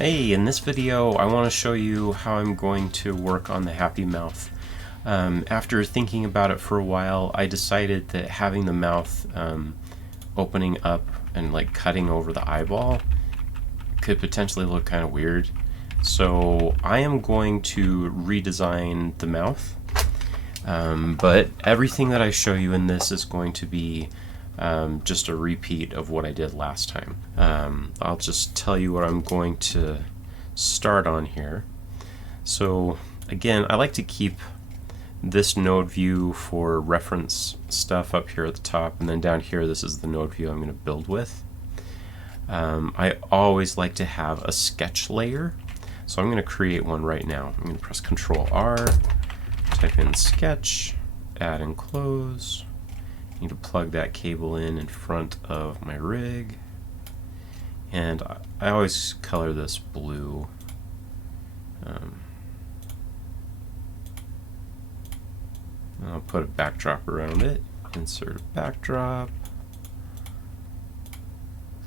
Hey, in this video I want to show you how I'm going to work on the happy mouth. After thinking about it for a while, I decided that having the mouth opening up and like cutting over the eyeball could potentially look kind of weird. So I am going to redesign the mouth, but everything that I show you in this is going to be just a repeat of what I did last time. I'll just tell you what I'm going to start on here. So again, I like to keep this node view for reference stuff up here at the top, and then down here this is the node view I'm going to build with. I always like to have a sketch layer, so I'm going to create one right now. I'm going to press Ctrl R, type in sketch, add and close. Need to plug that cable in front of my rig, and I always color this blue. I'll put a backdrop around it, insert a backdrop,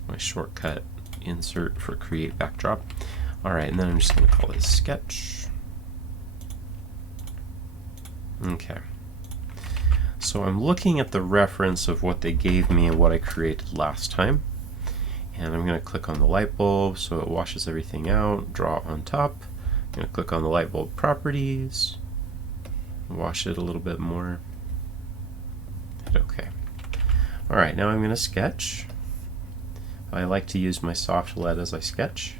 my shortcut insert for create backdrop. Alright, and then I'm just going to call this sketch. Okay. So I'm looking at the reference of what they gave me and what I created last time. And I'm going to click on the light bulb so it washes everything out, draw on top. I'm going to click on the light bulb properties, wash it a little bit more. Hit OK. Alright, now I'm going to sketch. I like to use my soft lead as I sketch.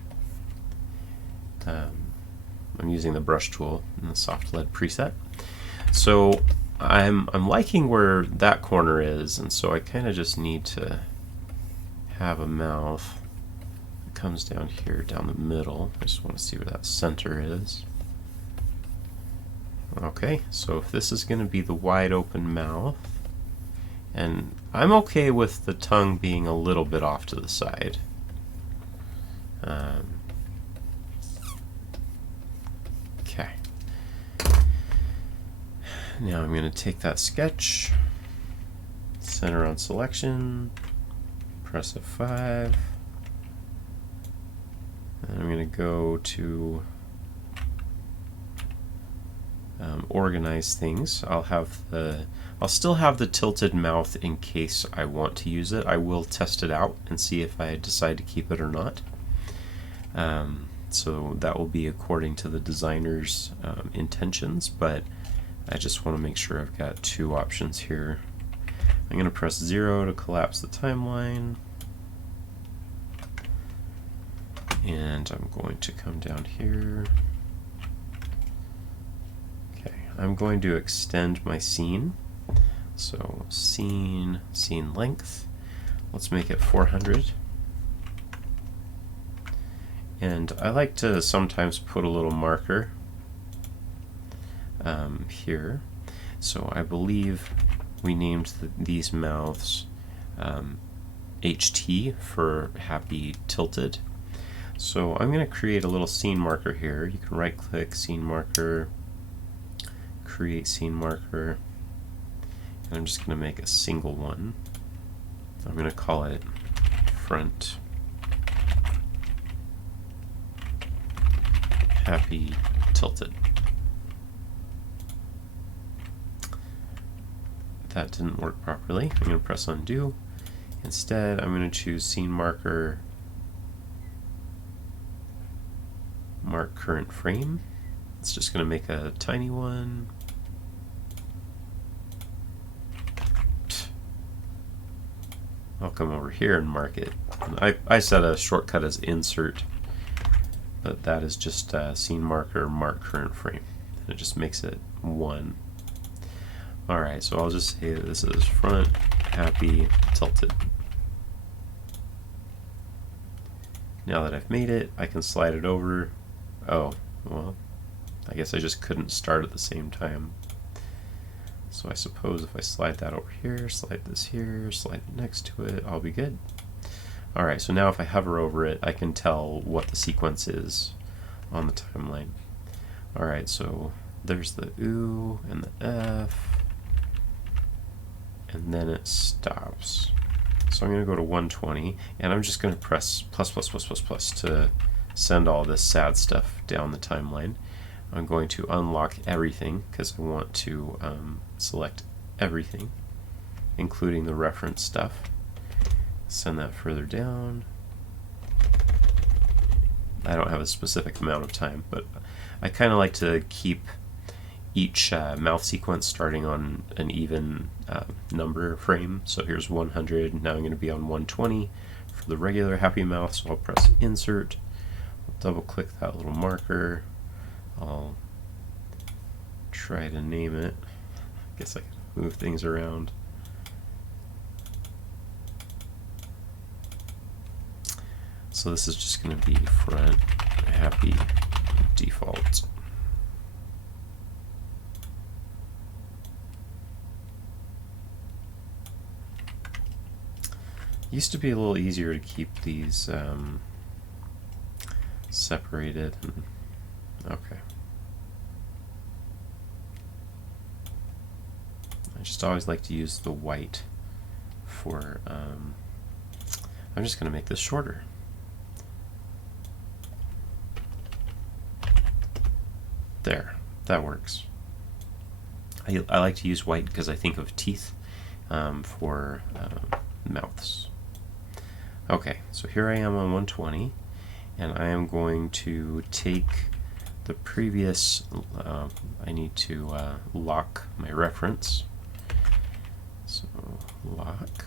I'm using the brush tool in the soft lead preset. So I'm liking where that corner is, and so I kind of just need to have a mouth that comes down here, down the middle. I just want to see where that center is. Okay, so if this is going to be the wide open mouth, and I'm okay with the tongue being a little bit off to the side. Okay. Now I'm going to take that sketch, center on selection, press F5, and I'm going to go to organize things. I'll still have the tilted mouth in case I want to use it. I will test it out and see if I decide to keep it or not. So that will be according to the designer's intentions, but I just want to make sure I've got two options here. I'm going to press 0 to collapse the timeline, and I'm going to come down here. Okay, I'm going to extend my scene. So scene length, let's make it 400. And I like to sometimes put a little marker here. So I believe we named these mouths HT for happy tilted. So I'm going to create a little scene marker here. You can right click scene marker, create scene marker, and I'm just going to make a single one. I'm going to call it front happy tilted. That didn't work properly. I'm going to press undo. Instead, I'm going to choose scene marker, mark current frame. It's just going to make a tiny one. I'll come over here and mark it. I set a shortcut as insert, but that is just scene marker, mark current frame. And it just makes it 1. Alright, so I'll just say that this is front happy tilted. Now that I've made it, I can slide it over. Oh, well, I guess I just couldn't start at the same time. So I suppose if I slide that over here, slide this here, slide it next to it, I'll be good. Alright, so now if I hover over it, I can tell what the sequence is on the timeline. Alright, so there's the U and the F, and then it stops. So I'm going to go to 120, and I'm just going to press ++++ to send all this sad stuff down the timeline. I'm going to unlock everything because I want to select everything, including the reference stuff. Send that further down. I don't have a specific amount of time, but I kind of like to keep each mouth sequence starting on an even number frame. So here's 100, now I'm going to be on 120 for the regular happy mouth, so I'll press insert, I'll double click that little marker, I'll try to name it. I guess I can move things around. So this is just going to be front happy default. Used to be a little easier to keep these separated. Okay. I just always like to use the white for, I'm just going to make this shorter. There, that works. I like to use white because I think of teeth for mouths. Okay, so here I am on 120, and I am going to take the previous, I need to lock my reference. So lock.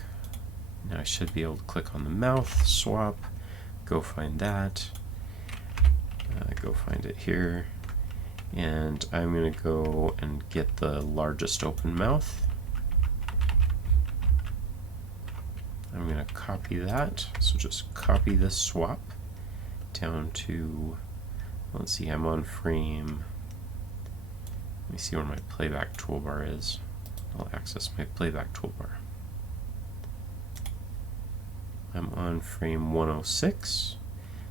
Now I should be able to click on the mouth, swap, go find that, go find it here, and I'm going to go and get the largest open mouth. I'm going to copy that, so just copy this swap down to, let's see, I'm on frame, let me see where my playback toolbar is. I'll access my playback toolbar. I'm on frame 106,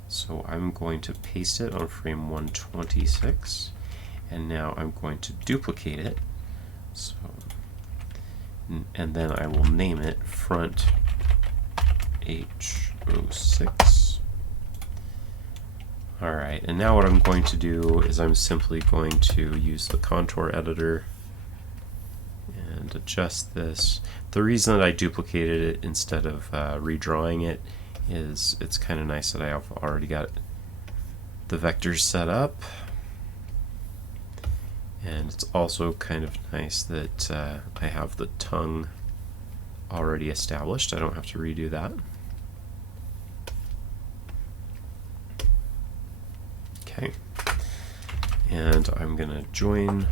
so I'm going to paste it on frame 126, and now I'm going to duplicate it, so, and then I will name it front H06. Alright, and now what I'm going to do is I'm simply going to use the contour editor and adjust this. The reason that I duplicated it instead of redrawing it is it's kind of nice that I have already got the vectors set up, and it's also kind of nice that I have the tongue already established. I don't have to redo that. Okay, and I'm gonna join,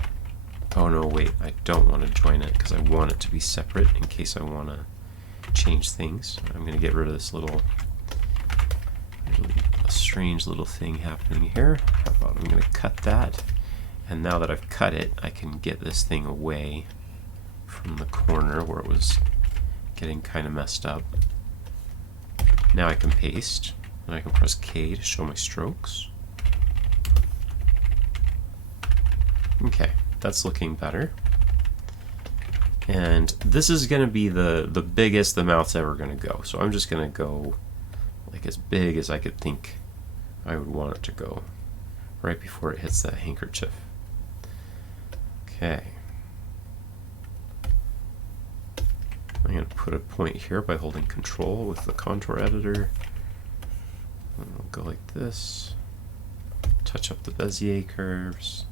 oh no wait, I don't want to join it because I want it to be separate in case I want to change things. I'm gonna get rid of this little, a strange little thing happening here. How about I'm gonna cut that, and now that I've cut it, I can get this thing away from the corner where it was getting kind of messed up. Now I can paste, and I can press K to show my strokes. Okay, that's looking better. And this is going to be the biggest the mouth's ever going to go. So I'm just going to go like as big as I could think I would want it to go right before it hits that handkerchief. Okay. I'm going to put a point here by holding Control with the contour editor. And we'll go like this. Touch up the Bezier curves.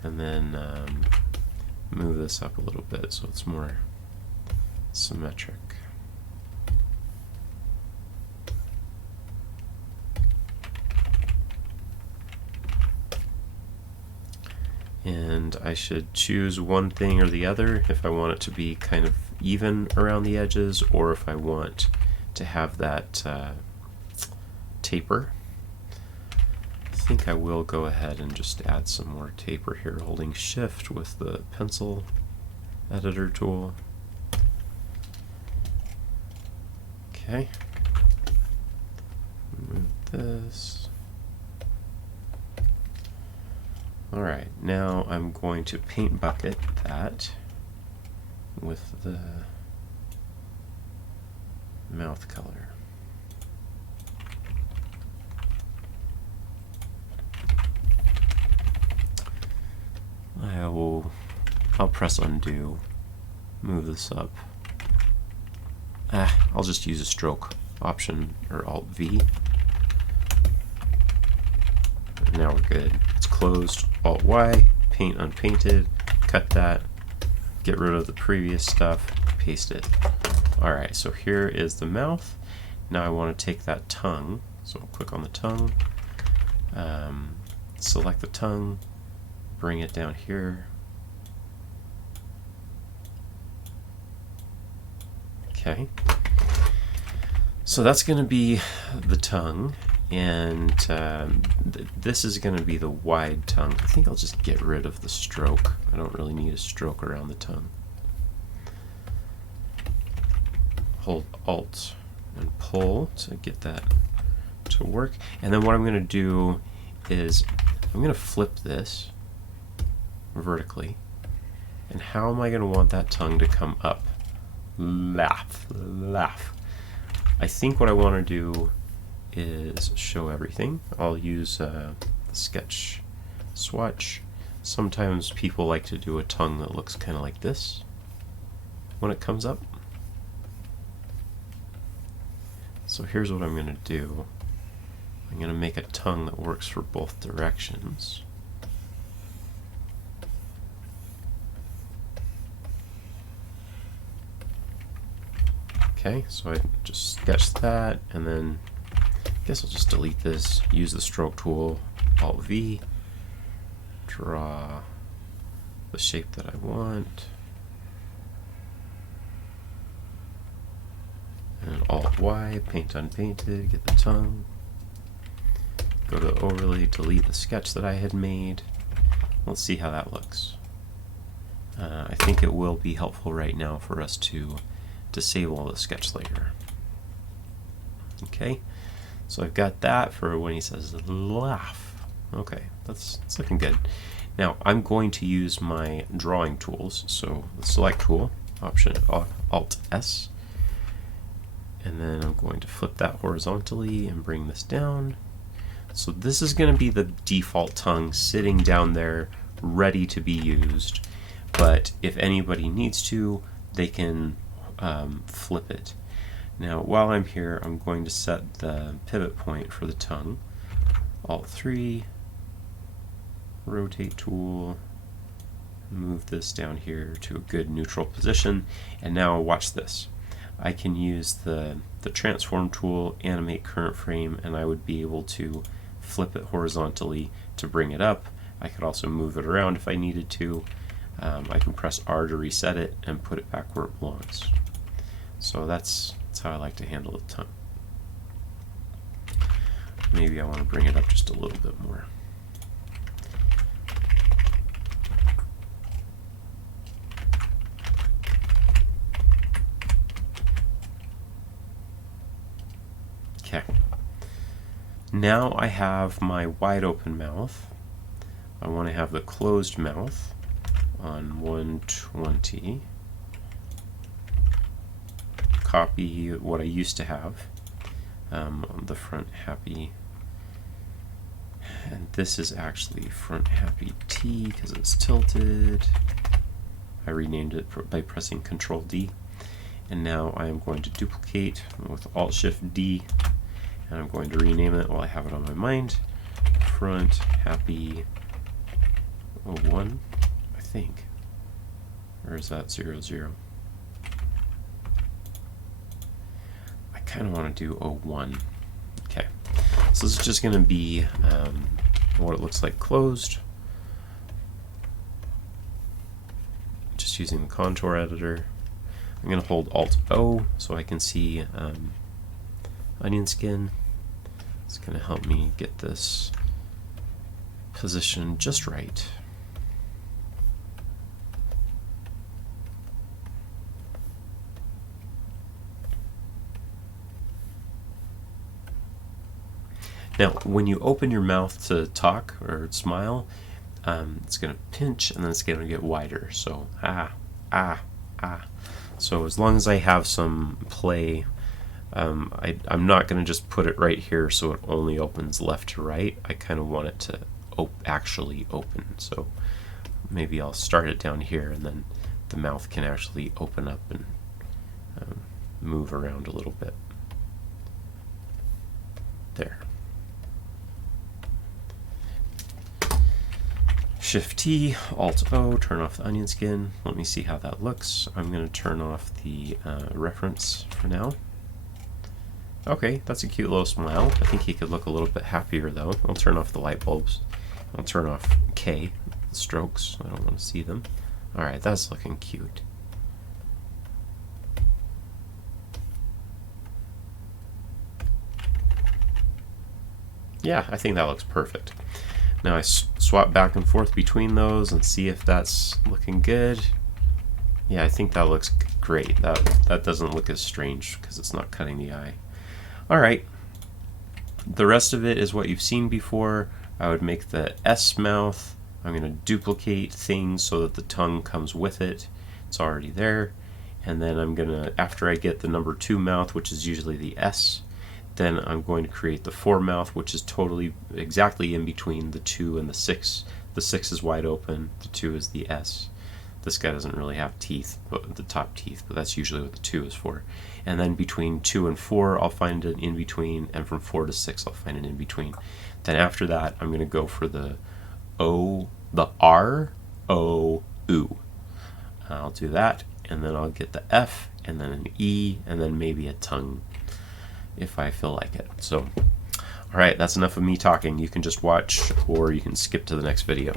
And then move this up a little bit so it's more symmetric. And I should choose one thing or the other if I want it to be kind of even around the edges, or if I want to have that taper. I think I will go ahead and just add some more taper here, holding Shift with the pencil editor tool. Okay. Move this. Alright, now I'm going to paint bucket that with the mouth color. I'll press undo, move this up. I'll just use a stroke, Option or Alt V. And now we're good. It's closed, Alt Y, paint unpainted, cut that, get rid of the previous stuff, paste it. Alright, so here is the mouth. Now I want to take that tongue, so I'll click on the tongue, select the tongue, bring it down here. Okay, so that's going to be the tongue, and this is going to be the wide tongue. I think I'll just get rid of the stroke. I don't really need a stroke around the tongue. Hold Alt and pull to get that to work. And then what I'm going to do is I'm going to flip this vertically. And how am I going to want that tongue to come up? Laugh, laugh. I think what I want to do is show everything. I'll use sketch swatch. Sometimes people like to do a tongue that looks kind of like this when it comes up. So here's what I'm going to do. I'm going to make a tongue that works for both directions. Okay, so I just sketch that, and then I guess I'll just delete this, use the stroke tool, Alt V, draw the shape that I want, and Alt Y, paint unpainted, get the tongue, go to overlay, delete the sketch that I had made. Let's see how that looks. I think it will be helpful right now for us to disable the sketch layer. Okay, so I've got that for when he says laugh. Okay, that's looking good. Now I'm going to use my drawing tools, so the select tool, Option Alt S, and then I'm going to flip that horizontally and bring this down. So this is going to be the default tongue sitting down there ready to be used, but if anybody needs to, they can flip it. Now while I'm here, I'm going to set the pivot point for the tongue. Alt 3, rotate tool, move this down here to a good neutral position, and now watch this. I can use the transform tool, animate current frame, and I would be able to flip it horizontally to bring it up. I could also move it around if I needed to. I can press R to reset it and put it back where it belongs. So that's how I like to handle the tongue. Maybe I want to bring it up just a little bit more. Okay. Now I have my wide open mouth. I want to have the closed mouth on 120. Copy what I used to have on the front happy, and this is actually front happy T because it's tilted. I renamed it by pressing Control D, and now I am going to duplicate with Alt Shift D, and I'm going to rename it while I have it on my mind. Front happy 01, I think, or is that 00? Kind of want to do 01. Okay, so this is just going to be what it looks like closed. Just using the contour editor. I'm going to hold Alt O so I can see onion skin. It's going to help me get this positioned just right. Now, when you open your mouth to talk or smile, it's going to pinch and then it's going to get wider. So, So as long as I have some play, I'm not going to just put it right here so it only opens left to right. I kind of want it to actually open. So maybe I'll start it down here, and then the mouth can actually open up and move around a little bit. There. Shift T, Alt O, turn off the onion skin. Let me see how that looks. I'm going to turn off the reference for now. Okay, that's a cute little smile. I think he could look a little bit happier though. I'll turn off the light bulbs. I'll turn off K, the strokes. I don't want to see them. Alright, that's looking cute. Yeah, I think that looks perfect. Now I swap back and forth between those and see if that's looking good. Yeah, I think that looks great. That doesn't look as strange because it's not cutting the eye. Alright, the rest of it is what you've seen before. I would make the S mouth. I'm going to duplicate things so that the tongue comes with it. It's already there. And then I'm going to, after I get the number 2 mouth, which is usually the S, then I'm going to create the 4 mouth, which is totally exactly in between the 2 and the 6. The 6 is wide open, the 2 is the S. This guy doesn't really have teeth, but the top teeth, but that's usually what the 2 is for. And then between 2 and 4, I'll find an in between, and from 4 to 6, I'll find an in between. Then after that, I'm going to go for the O, the R, O, U. I'll do that, and then I'll get the F, and then an E, and then maybe a tongue, if I feel like it. So, alright, that's enough of me talking. You can just watch, or you can skip to the next video.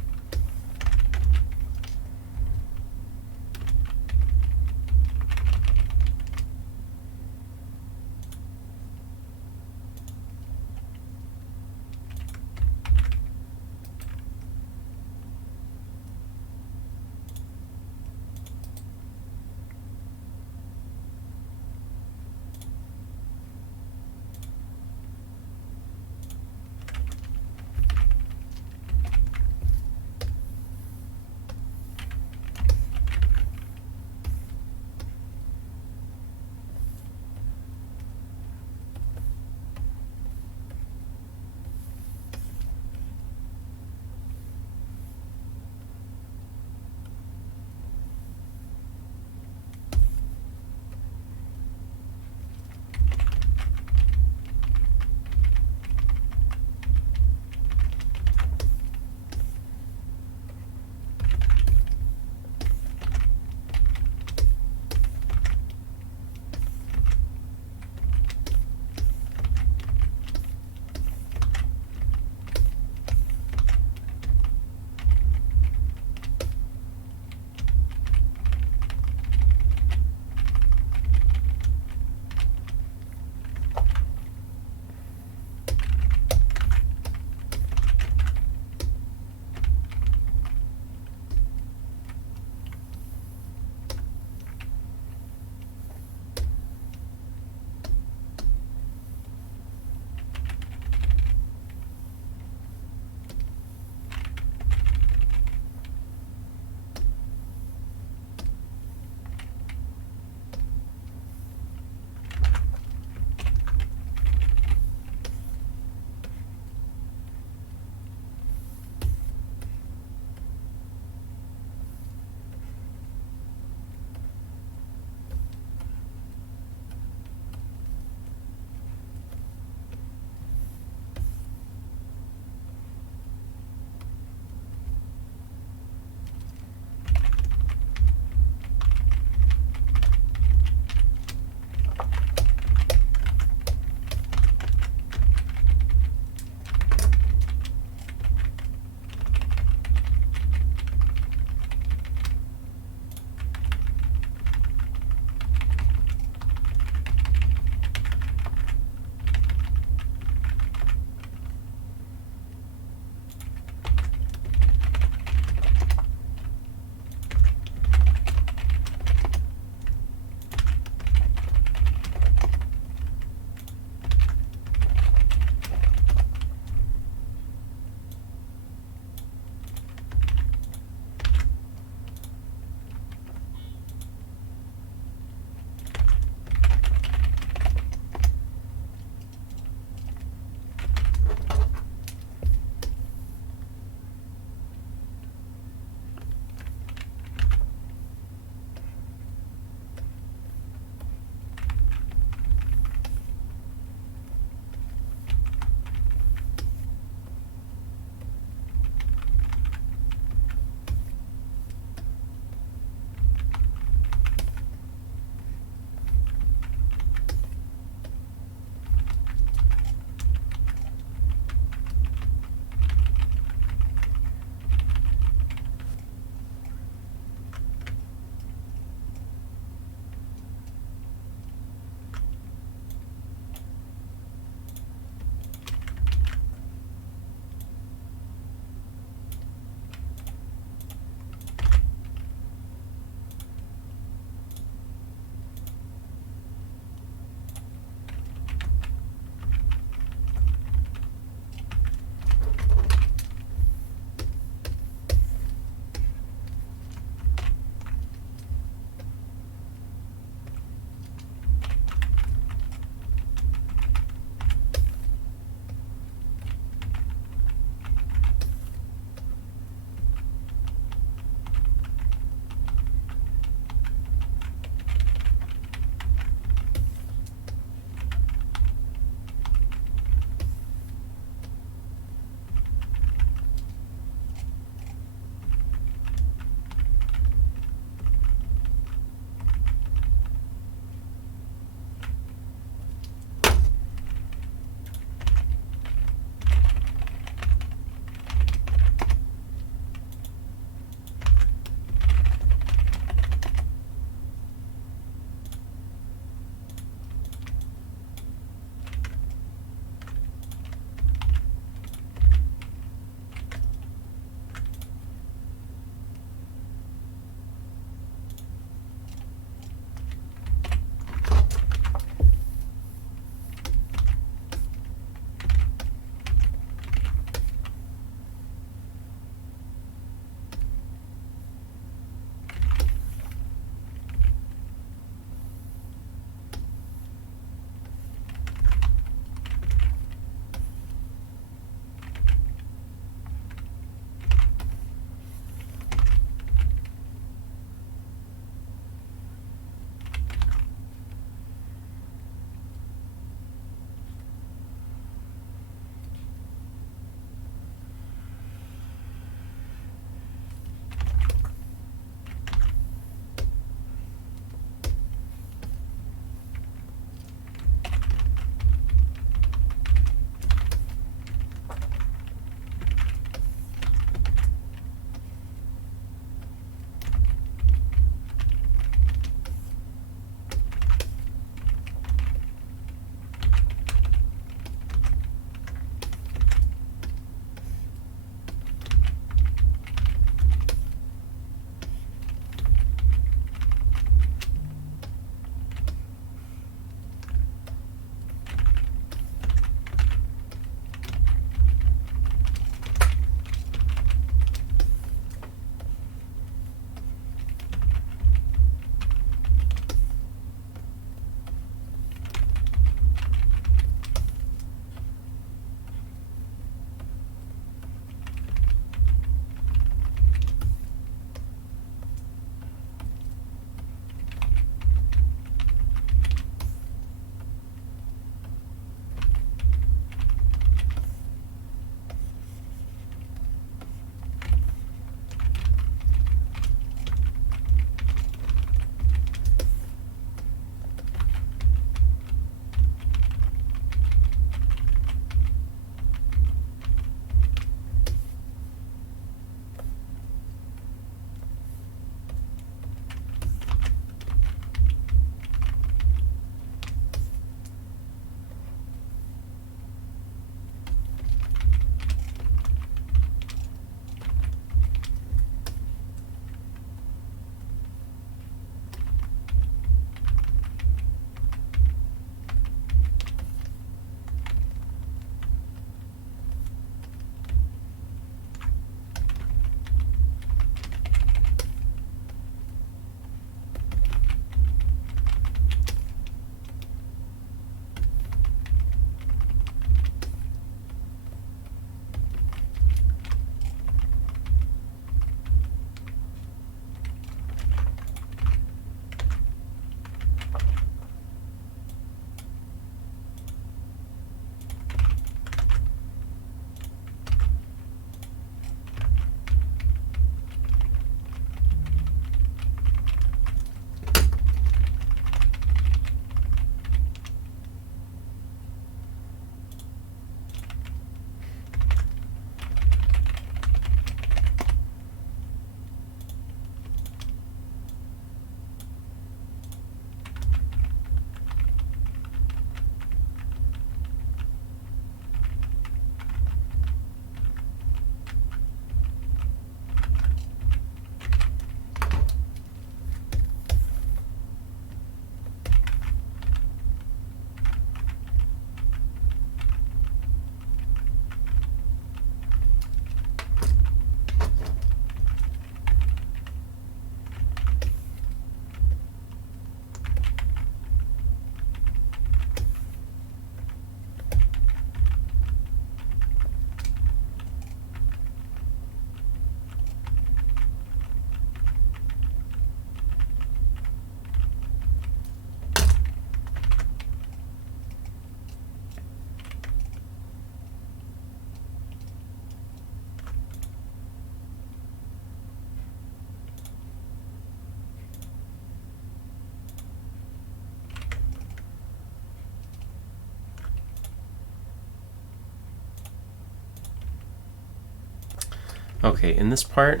Okay, in this part,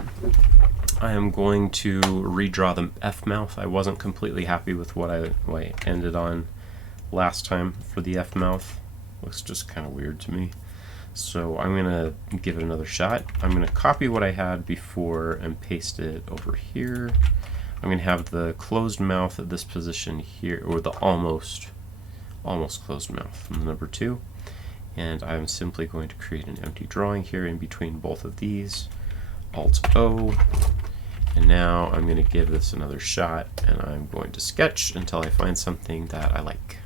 I am going to redraw the F mouth. I wasn't completely happy with what I ended on last time for the F mouth. Looks just kind of weird to me. So I'm going to give it another shot. I'm going to copy what I had before and paste it over here. I'm going to have the closed mouth at this position here, or the almost closed mouth, number 2. And I'm simply going to create an empty drawing here in between both of these. Alt-O. And now I'm going to give this another shot, and I'm going to sketch until I find something that I like.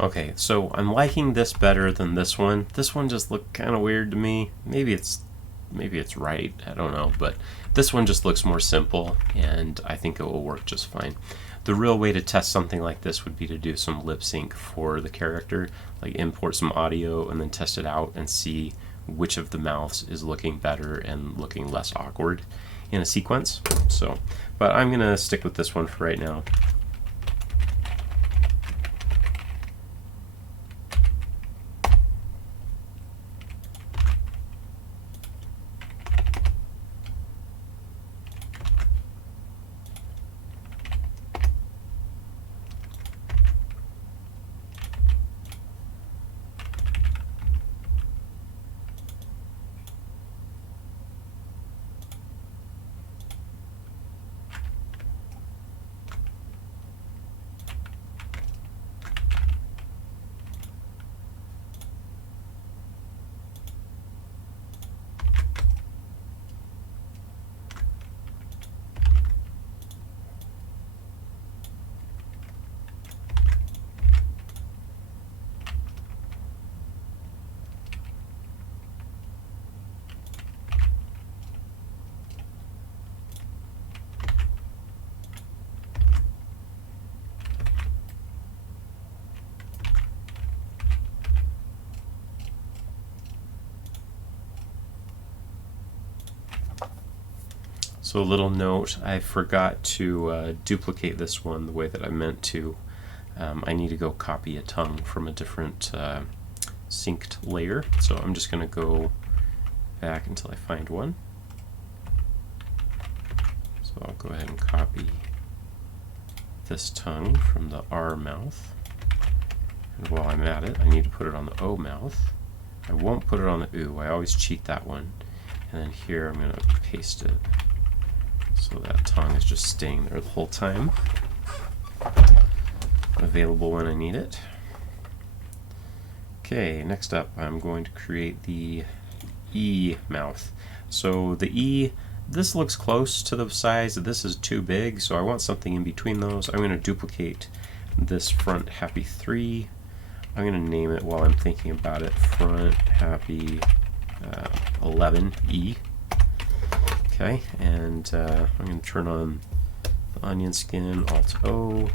Okay, so I'm liking this better than this one. This one just looked kind of weird to me. Maybe it's right, I don't know, but this one just looks more simple, and I think it will work just fine. The real way to test something like this would be to do some lip sync for the character, like import some audio and then test it out and see which of the mouths is looking better and looking less awkward in a sequence. So, but I'm gonna stick with this one for right now. So a little note, I forgot to duplicate this one the way that I meant to. I need to go copy a tongue from a different synced layer, so I'm just going to go back until I find one. So I'll go ahead and copy this tongue from the R mouth. And while I'm at it, I need to put it on the O mouth. I won't put it on the U. I always cheat that one. And then here I'm going to paste it so that tongue is just staying there the whole time, available when I need it. Okay, next up I'm going to create the E mouth. So the E, this looks close to the size. This is too big, so I want something in between those. I'm going to duplicate this front happy 3. I'm going to name it while I'm thinking about it, front happy 11E. Okay, and I'm going to turn on the onion skin, Alt O,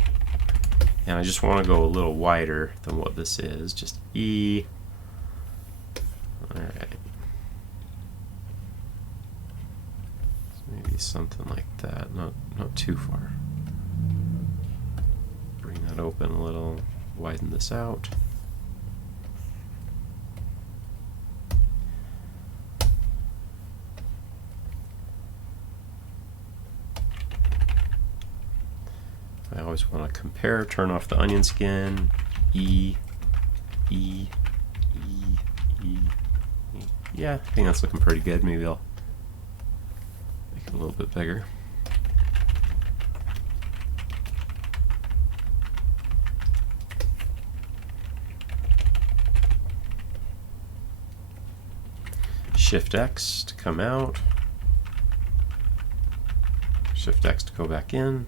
and I just want to go a little wider than what this is, just E. Alright. So maybe something like that, not too far. Bring that open a little, widen this out. I always want to compare, turn off the onion skin, E, E, E, E, E. Yeah, I think that's looking pretty good. Maybe I'll make it a little bit bigger. Shift X to come out, Shift X to go back in.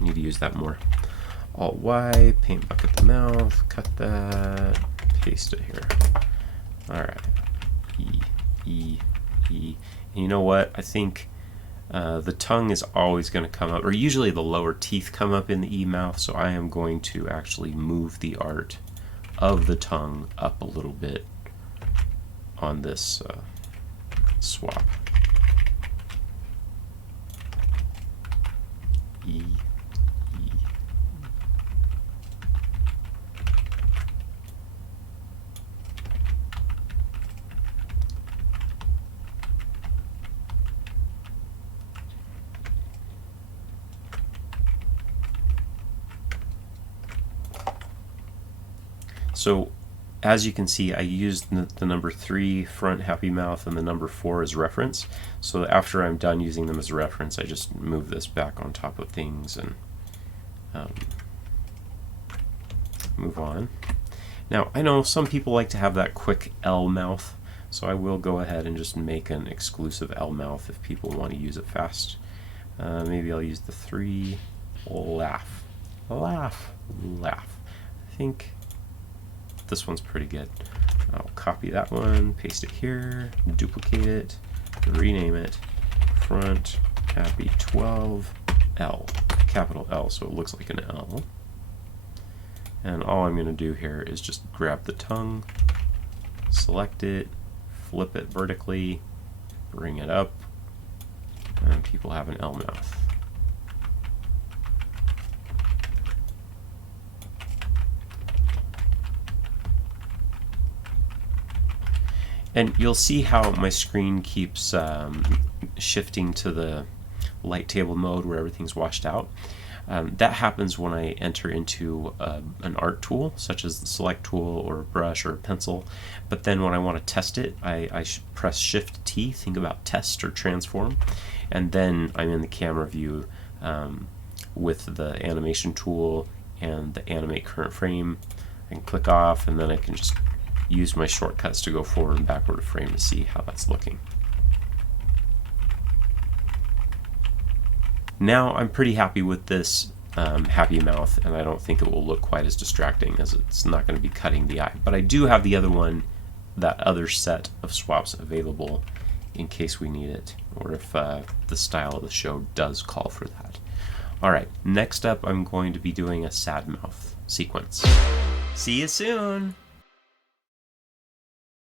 Need to use that more. Alt Y, paint bucket the mouth, cut that, paste it here. Alright. E, E, E. And you know what? I think the tongue is always going to come up, or usually the lower teeth come up in the E mouth, so I am going to actually move the art of the tongue up a little bit on this swap. E. So as you can see, I used the number 3 front happy mouth and the number 4 as reference. So after I'm done using them as a reference, I just move this back on top of things and move on. Now I know some people like to have that quick L mouth, so I will go ahead and just make an exclusive L mouth if people want to use it fast. Maybe I'll use the 3, laugh, laugh, laugh. I think this one's pretty good. I'll copy that one, paste it here, duplicate it, rename it, front happy 12L, capital L, so it looks like an L. And all I'm going to do here is just grab the tongue, select it, flip it vertically, bring it up, and people have an L mouth. And you'll see how my screen keeps shifting to the light table mode where everything's washed out. That happens when I enter into an art tool, such as the select tool or a brush or a pencil. But then when I want to test it, I press Shift T, think about test or transform, and then I'm in the camera view with the animation tool and the animate current frame. I can click off, and then I can just use my shortcuts to go forward and backward a frame to see how that's looking. Now I'm pretty happy with this happy mouth, and I don't think it will look quite as distracting, as it's not going to be cutting the eye. But I do have the other one, that other set of swaps available in case we need it, or if the style of the show does call for that. Alright, next up I'm going to be doing a sad mouth sequence. See you soon!